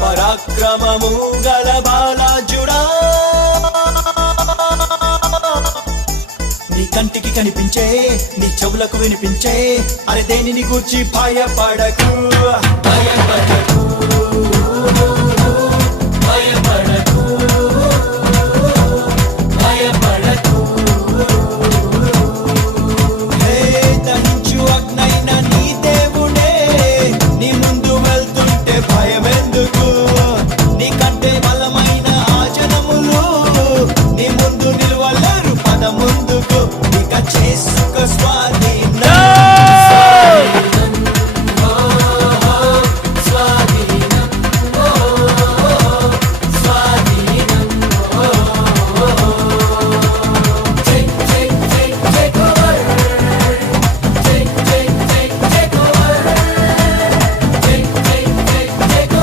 పరాక్రమము గల బాలాజుడా, నీ కంటికి కనిపించే నీ చెవులకు వినిపించే అరే దేనిని గూర్చి భయపడకు భయపడకు.